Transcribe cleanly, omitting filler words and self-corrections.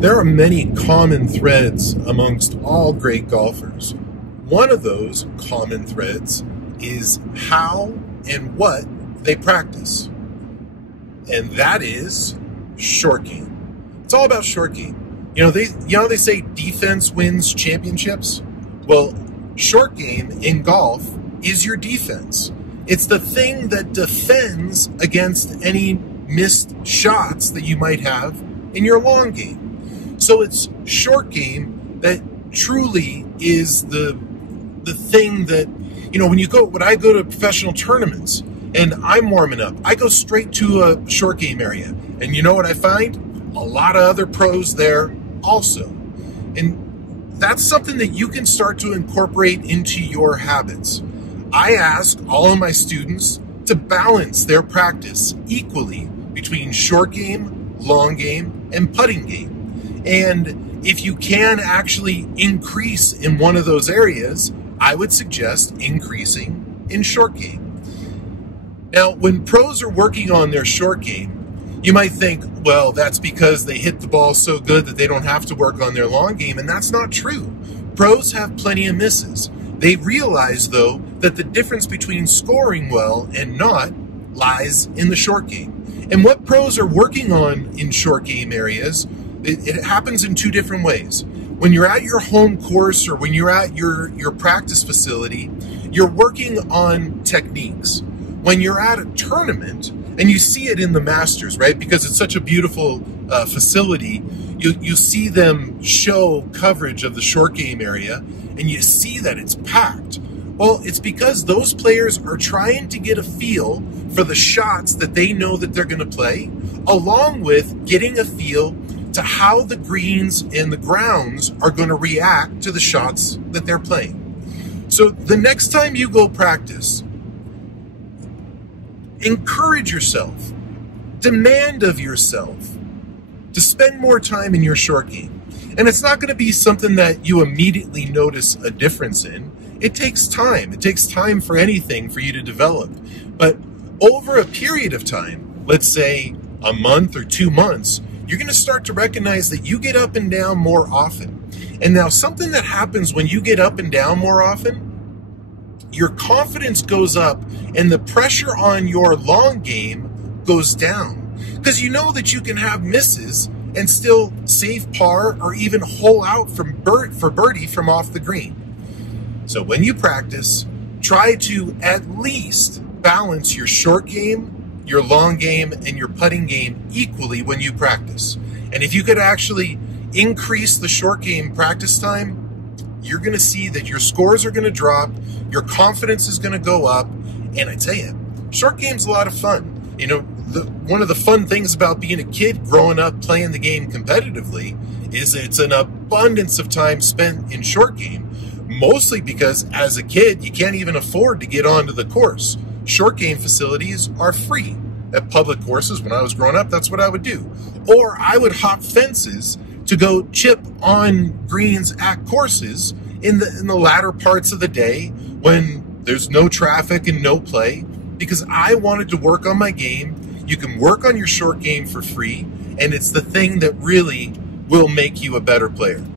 There are many common threads amongst all great golfers. One of those common threads is how and what they practice. And that is short game. It's all about short game. They say defense wins championships. Well, short game in golf is your defense. It's the thing that defends against any missed shots that you might have in your long game. So it's short game that truly is the thing that, when I go to professional tournaments and I'm warming up, I go straight to a short game area. And you know what I find? A lot of other pros there also. And that's something that you can start to incorporate into your habits. I ask all of my students to balance their practice equally between short game, long game, and putting game. And if you can actually increase in one of those areas, I would suggest increasing in short game. Now, when pros are working on their short game, you might think, well, that's because they hit the ball so good that they don't have to work on their long game, and that's not true. Pros have plenty of misses. They realize, though, that the difference between scoring well and not lies in the short game. And what pros are working on in short game areas, it happens in two different ways. When you're at your home course or when you're at your practice facility, you're working on techniques. When you're at a tournament, and you see it in the Masters, right? Because it's such a beautiful facility, you see them show coverage of the short game area, and you see that it's packed. Well, it's because those players are trying to get a feel for the shots that they know that they're going to play, along with getting a feel to how the greens and the grounds are going to react to the shots that they're playing. So the next time you go practice, encourage yourself, demand of yourself to spend more time in your short game. And it's not going to be something that you immediately notice a difference in. It takes time. It takes time for anything for you to develop. But over a period of time, let's say a month or 2 months, you're going to start to recognize that you get up and down more often. And now something that happens when you get up and down more often, your confidence goes up and the pressure on your long game goes down. Because you know that you can have misses and still save par or even hole out for birdie from off the green. So when you practice, try to at least balance your short game, your long game, and your putting game equally when you practice. And if you could actually increase the short game practice time, you're going to see that your scores are going to drop, your confidence is going to go up, and I tell you, short game's a lot of fun. One of the fun things about being a kid growing up playing the game competitively is it's an abundance of time spent in short game, mostly because as a kid, you can't even afford to get onto the course. Short game facilities are free at public courses. When I was growing up, that's what I would do. Or I would hop fences to go chip on greens at courses in the latter parts of the day when there's no traffic and no play, because I wanted to work on my game. You can work on your short game for free, and it's the thing that really will make you a better player.